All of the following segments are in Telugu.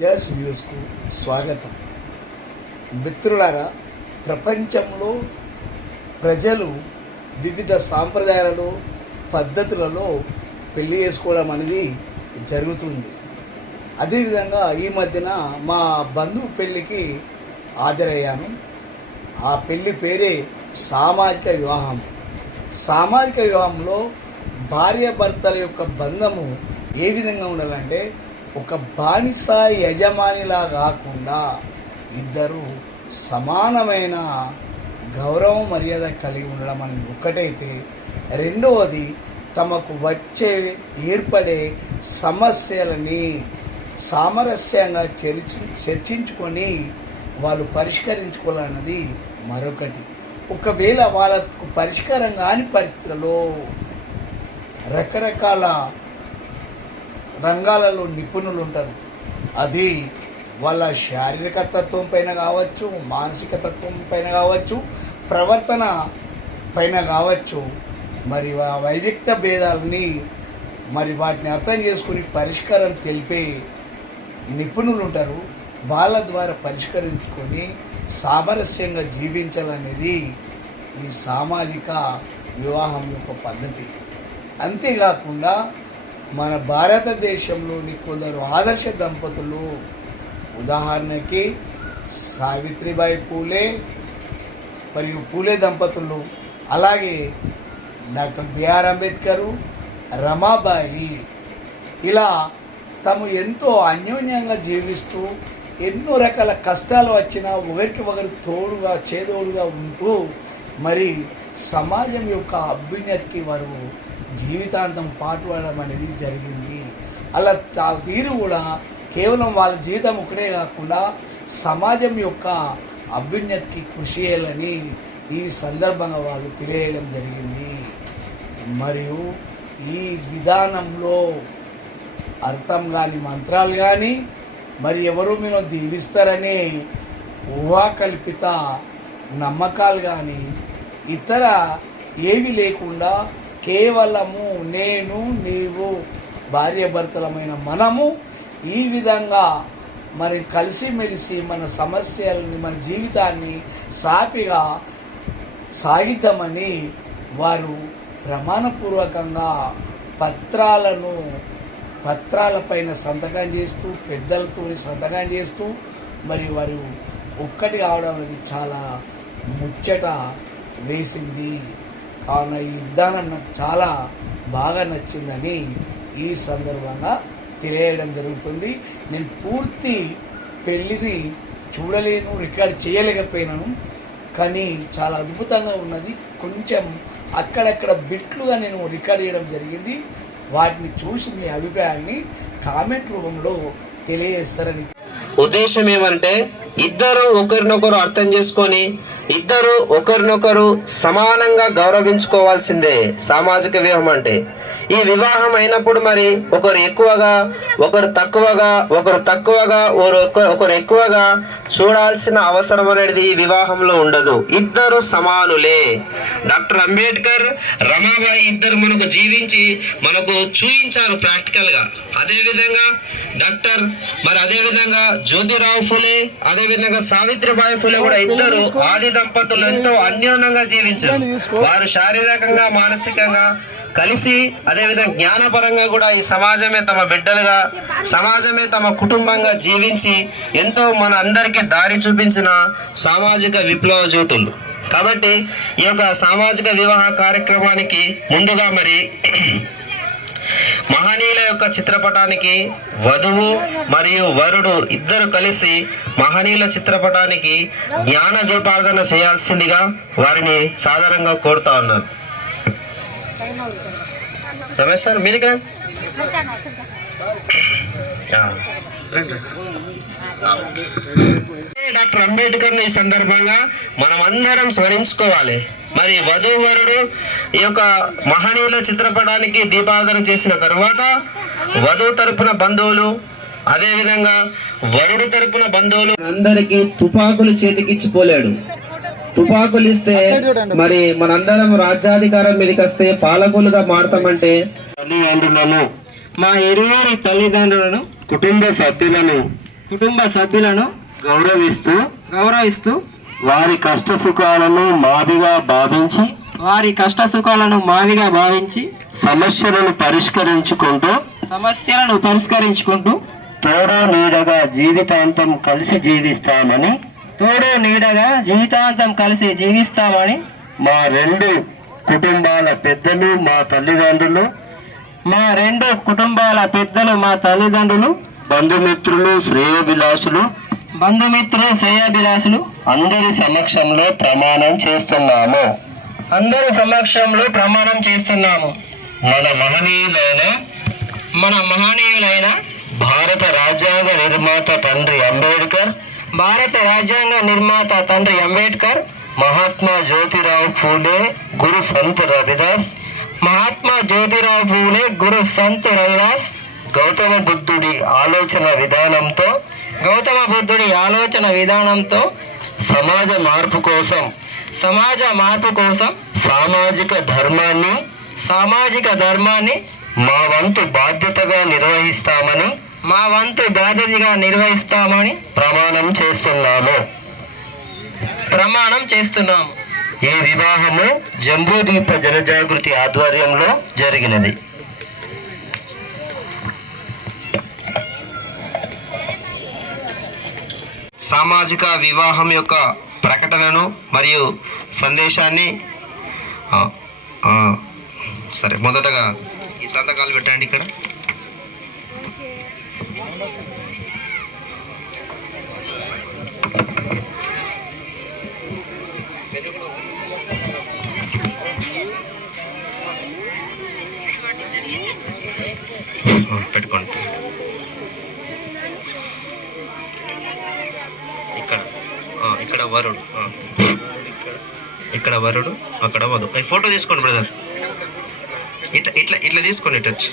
జస్ న్యూస్కు స్వాగతం. మిత్రులారా ప్రపంచంలో ప్రజలు వివిధ సాంప్రదాయాలలో పద్ధతులలో పెళ్ళి చేసుకోవడం అనేది జరుగుతుంది. అదేవిధంగా ఈ మధ్యన మా బంధువు పెళ్ళికి హాజరయ్యాను. ఆ పెళ్ళి పేరే సామాజిక వివాహం. సామాజిక వివాహంలో భార్యాభర్తల యొక్క బంధము ఏ విధంగా ఉండాలంటే ఒక బానిస యజమానిలా కాకుండా ఇద్దరు సమానమైన గౌరవం మర్యాద కలిగి ఉండడం అనేది ఒకటైతే రెండవది తమకు వచ్చే ఏర్పడే సమస్యలని సామరస్యంగా చర్చి చర్చించుకొని వాళ్ళు పరిష్కరించుకోవాలన్నది మరొకటి. ఒకవేళ వాళ్ళకు పరిష్కారం కాని పరిస్థితులలో రకరకాల రంగాలలో నిపుణులు ఉంటారు. అది వాళ్ళ శారీరక తత్వం పైన కావచ్చు మానసిక తత్వం పైన కావచ్చు ప్రవర్తన పైన కావచ్చు మరి ఆ వైవిక్త భేదాలని మరి వాటిని అర్థం చేసుకుని పరిష్కారం తెలిపే నిపుణులు ఉంటారు. వాళ్ళ ద్వారా పరిష్కరించుకొని సామరస్యంగా జీవించాలనేది ఈ సామాజిక వివాహం యొక్క పద్ధతి. అంతేకాకుండా మన భారతదేశంలోని కొందరు ఆదర్శ దంపతులు ఉదాహరణకి సావిత్రిబాయి పూలే మరియు పూలే దంపతులు అలాగే డాక్టర్ బిఆర్ అంబేద్కరు రమాబాయి. ఇలా తాము ఎంతో అన్యోన్యంగా జీవిస్తూ ఎన్నో రకాల కష్టాలు వచ్చినా ఒకరికి ఒకరు తోడుగా చేదోడుగా ఉంటూ మరి సమాజం యొక్క అభ్యున్నతికి వారు జీవితాంతం పాటుపడడం అనేది జరిగింది. అలా వీరు కూడా కేవలం వాళ్ళ జీవితం ఒకటే కాకుండా సమాజం యొక్క అభ్యున్నతికి కృషి చేయాలని ఈ సందర్భంగా వాళ్ళు తెలియడం జరిగింది. మరియు ఈ విధానంలో అర్థం కాని మంత్రాలు కానీ మరి ఎవరు మీరు దీవిస్తారనే ఊహాకల్పిత నమ్మకాలు కానీ ఇతర ఏవి లేకుండా కేవలము నేను నీవు భార్యాభర్తలమైన మనము ఈ విధంగా మరి కలిసిమెలిసి మన సమస్యలని మన జీవితాన్ని సాపిగా సాగిద్దామని వారు ప్రమాణపూర్వకంగా పత్రాలను పత్రాలపైన సంతకం చేస్తూ పెద్దలతో సంతకం చేస్తూ మరి వారు ఒక్కటి కావడం అనేది చాలా ముచ్చట వేసింది. కావున ఈ విధానం నాకు చాలా బాగా నచ్చిందని ఈ సందర్భంగా తెలియడం జరుగుతుంది. నేను పూర్తి పెళ్ళిని చూడలేను రికార్డ్ చేయలేకపోయినాను కానీ చాలా అద్భుతంగా ఉన్నది. కొంచెం అక్కడక్కడ బిట్లుగా నేను రికార్డ్ చేయడం జరిగింది. వాటిని చూసి మీ అభిప్రాయాన్ని కామెంట్ రూపంలో తెలియజేస్తారని. ఉద్దేశం ఏమంటే ఇద్దరు ఒకరినొకరు అర్థం చేసుకొని ఇద్దరు ఒకరినొకరు సమానంగా గౌరవించుకోవాల్సిందే సామాజిక వ్యూహం అంటే. ఈ వివాహం అయినప్పుడు మరి ఒకరు ఎక్కువగా ఒకరు తక్కువగా ఒకరు తక్కువగా ఒకరు ఒకరు ఎక్కువగా చూడాల్సిన అవసరం అనేది ఈ వివాహంలో ఉండదు. ఇద్దరు సమానులే. డాక్టర్ అంబేద్కర్ రమాబాయి ఇద్దరు మనకు జీవించి మనకు చూపించారు ప్రాక్టికల్గా డాక్టర్ మరి అదేవిధంగా జ్యోతిరావు ఫులే అదే విధంగా సావిత్రిబాయి ఫులే కూడా ఇద్దరు ఆది దంపతులు ఎంతో అన్యోన్యంగా జీవించారు. వారు శారీరకంగా మానసికంగా కలిసి అదే విధంగా జ్ఞానపరంగా కూడా ఈ సమాజమే తమ బిడ్డలుగా సమాజమే తమ కుటుంబంగా జీవించి ఎంతో మన అందరికీ దారి చూపించిన సామాజిక విప్లవ జ్యోతులు. కాబట్టి ఈ యొక్క సామాజిక వివాహ కార్యక్రమానికి ముందుగా మరి మహనీయుల యొక్క చిత్రపటానికి వధువు మరియు వరుడు ఇద్దరు కలిసి మహనీయుల చిత్రపటానికి జ్ఞాన దీపార్థన చేయాల్సిందిగా వారిని సాధారణంగా కోరుతా ఉన్నాను. రమేష్ సార్ కదా డాక్టర్ అంబేద్కర్ ఈ సందర్భంగా మనం అందరం స్మరించుకోవాలి. మరి వధూవరుడు ఈ యొక్క మహనీయుల చిత్రపటానికి దీపారాధన చేసిన తర్వాత వధువు తరపున బంధువులు అదే విధంగా వరుడు తరపున బంధువులు అందరికి తుపాకులు చేతికిచ్చిపోలేడు. తుపాకులు ఇస్తే మరి మనందరం రాజ్యాధికారం మీదకి వస్తే పాలకులుగా మారతామంటే మా ఇరువురి తల్లిదండ్రులను కుటుంబ సభ్యులను కుటుంబ సభ్యులను గౌరవిస్తూ గౌరవిస్తూ వారి కష్ట సుఖాలను మాదిగా భావించి వారి కష్ట సుఖాలను మావిగా భావించి సమస్యలను పరిష్కరించుకుంటూ సమస్యలను పరిష్కరించుకుంటూ తోడో నీడగా జీవితాంతం కలిసి జీవిస్తామని తోడు నీడగా జీవితాంతం కలిసి జీవిస్తామని మా రెండు కుటుంబాల పెద్దలు మా తల్లిదండ్రులు మా రెండు కుటుంబాల పెద్దలు మా తల్లిదండ్రులు బంధుమిత్రులు శ్రేయోభిలాషులు. బంధుమిత్రులు శ్రేయాభిలాషులు. అందరి సమక్షంలో ప్రమాణం చేస్తున్నాము. అందరి సమక్షంలో ప్రమాణం చేస్తున్నాము. మన మహనీయులైన మన మహనీయులైన భారత రాజ్యాంగ నిర్మాత తండ్రి అంబేద్కర్ భారత రాజ్యాంగ నిర్మాత తండ్రి అంబేద్కర్ మహాత్మా జ్యోతిరావు ఫూలే గురు సంత్ రవిదాస్ మహాత్మా జ్యోతిరావు పూలే గురు సంత్ రవిదాస్ గౌతమ బుద్ధుడి ఆలోచన విధానంతో గౌతమ బుద్ధుడి ఆలోచన విధానంతో సమాజ మార్పు కోసం సమాజ మార్పు కోసం సామాజిక ధర్మాన్ని సామాజిక ధర్మాన్ని మా వంతు బాధ్యతగా నిర్వహిస్తామని మా వంతు బాధ్యతగా నిర్వహిస్తామని ప్రమాణం చేస్తున్నాము. ప్రమాణం చేస్తున్నాము. ఈ వివాహము జంబూదీప జనజాగృతి ఆధ్వర్యంలో జరిగినది. సామాజిక వివాహం యొక్క ప్రకటనను మరియు సందేశాన్ని సరే మొదటగా ఈ సంతకాలు పెట్టండి ఇక్కడ. పెట్టుకోండి ఇక్కడ ఇక్కడ వరుడు ఇక్కడ వరుడు అక్కడ వధు. ఫోటో తీసుకోండి బ్రదర్. ఇట్లా ఇట్లా ఇట్లా తీసుకోండి ఇటు వచ్చి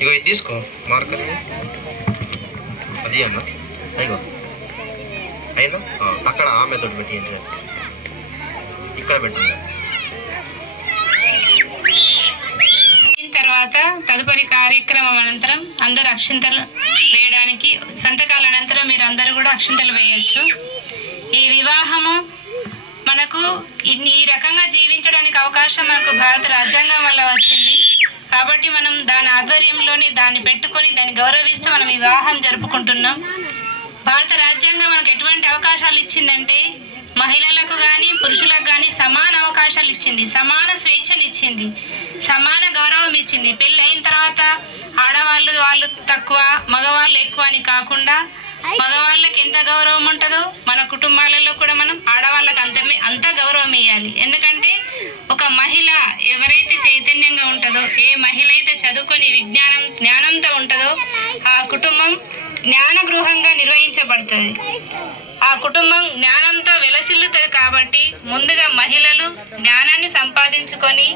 ఇగో ఇది తీసుకో మార్కర్ అది అన్న అయ్యో. అయిందా? అక్కడ ఆమె తోటి పెట్టి ఏం చేయాలి ఇక్కడ దీని తర్వాత తదుపరి కార్యక్రమం అనంతరం అందరు అక్షింతలు వేయడానికి సంతకాల అనంతరం మీరు అందరూ కూడా అక్షింతలు వేయచ్చు. ఈ వివాహము మనకు ఈ రకంగా జీవించడానికి అవకాశం మనకు భారత రాజ్యాంగం వల్ల వచ్చింది. కాబట్టి మనం దాని ఆధ్వర్యంలోనే దాన్ని పెట్టుకొని దాన్ని గౌరవిస్తూ మనం వివాహం జరుపుకుంటున్నాం. భారత రాజ్యాంగం మనకు ఎటువంటి అవకాశాలు ఇచ్చిందంటే మహిళలకు కానీ పురుషులకు కానీ సమాన అవకాశాలు ఇచ్చింది. సమాన స్వేచ్ఛను ఇచ్చింది. సమాన గౌరవం ఇచ్చింది. పెళ్ళి అయిన తర్వాత ఆడవాళ్ళు వాళ్ళు తక్కువ మగవాళ్ళు ఎక్కువ అని కాకుండా మగవాళ్ళకి ఎంత గౌరవం ఉంటుందో మన కుటుంబాలలో కూడా మనం ఆడవాళ్ళకి అంత అంత గౌరవం ఇవ్వాలి ఎందుకంటే ఒక మహిళ ఎవరైతే చైతన్యంగా ఉంటుందో ఏ మహిళ అయితే చదువుకొని విజ్ఞానం జ్ఞానంతో ఉంటుందో ఆ కుటుంబం జ్ఞాన గృహంగా నిర్వహించబడుతుంది. ఆ కుటుంబం జ్ఞానంతో వెలసిల్లుతుంది కాబట్టి ముందుగా మహిళలు జ్ఞానాన్ని సంపాదించుకొని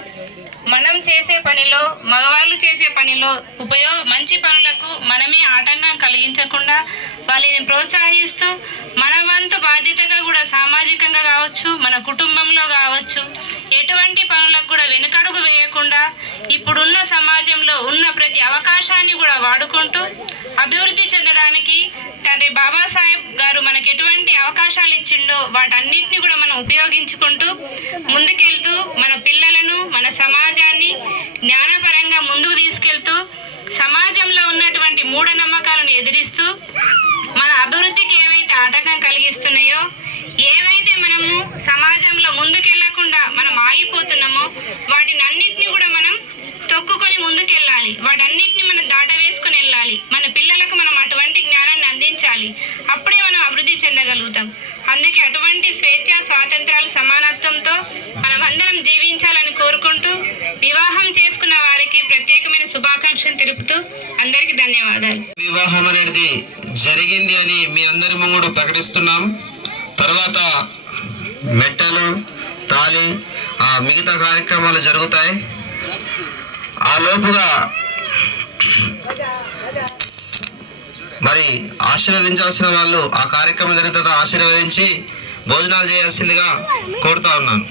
మనం చేసే పనిలో మగవాళ్ళు చేసే పనిలో ఉపయోగ మంచి పనులకు మనమే ఆటంకం కలిగించకుండా వాళ్ళని ప్రోత్సహిస్తూ మన వంతు బాధ్యతగా కూడా సామాజికంగా కావచ్చు మన కుటుంబంలో కావచ్చు ఎటువంటి పనులకు కూడా వెనుకడుగు వేయకుండా ఇప్పుడున్న సమా ప్రతి అవకాశాన్ని కూడా వాడుకుంటూ అభివృద్ధి చెందడానికి తండ్రి బాబాసాహెబ్ గారు మనకు ఎటువంటి అవకాశాలు ఇచ్చిండో వాటన్నిటిని కూడా మనం ఉపయోగించుకుంటూ ముందుకెళ్తూ మన పిల్లలను మన సమాజాన్ని జ్ఞానపరంగా ముందుకు తీసుకెళ్తూ సమాజంలో ఉన్నటువంటి మూఢనమ్మకాలను ఎదిరిస్తూ మన అభివృద్ధికి ఏవైతే ఆటంకం కలిగిస్తున్నాయో ఏవైతే మనము సమాజంలో ముందుకెళ్ళకుండా మనం ఆగిపోతున్నామో వాటి చదువుకొని ముందుకెళ్ళాలి. వాటన్నిటిని మనం దాట వేసుకొని వెళ్ళాలి. మన పిల్లలకు మనం అటువంటి జ్ఞానాన్ని అందించాలి. అప్పుడే మనం అభివృద్ధి చెందగలుగుతాం. అందుకే అటువంటి స్వేచ్ఛ స్వాతంత్రాలు సమానత్వంతో మనం అందరం జీవించాలని కోరుకుంటూ వివాహం చేసుకున్న వారికి ప్రత్యేకమైన శుభాకాంక్షలు తెలుపుతూ అందరికీ ధన్యవాదాలు. వివాహం అనేది జరిగింది అని మీ అందరి ముందు ప్రకటిస్తున్నాం. తర్వాత మెట్టలు తాళి ఆ మిగతా కార్యక్రమాలు జరుగుతాయి. ఆ లోపుగా మరి ఆశీర్వదించాల్సిన వాళ్ళు ఆ కార్యక్రమం జరిగిన తర్వాత ఆశీర్వదించి భోజనాలు చేయాల్సిందిగా కోరుతా ఉన్నాను.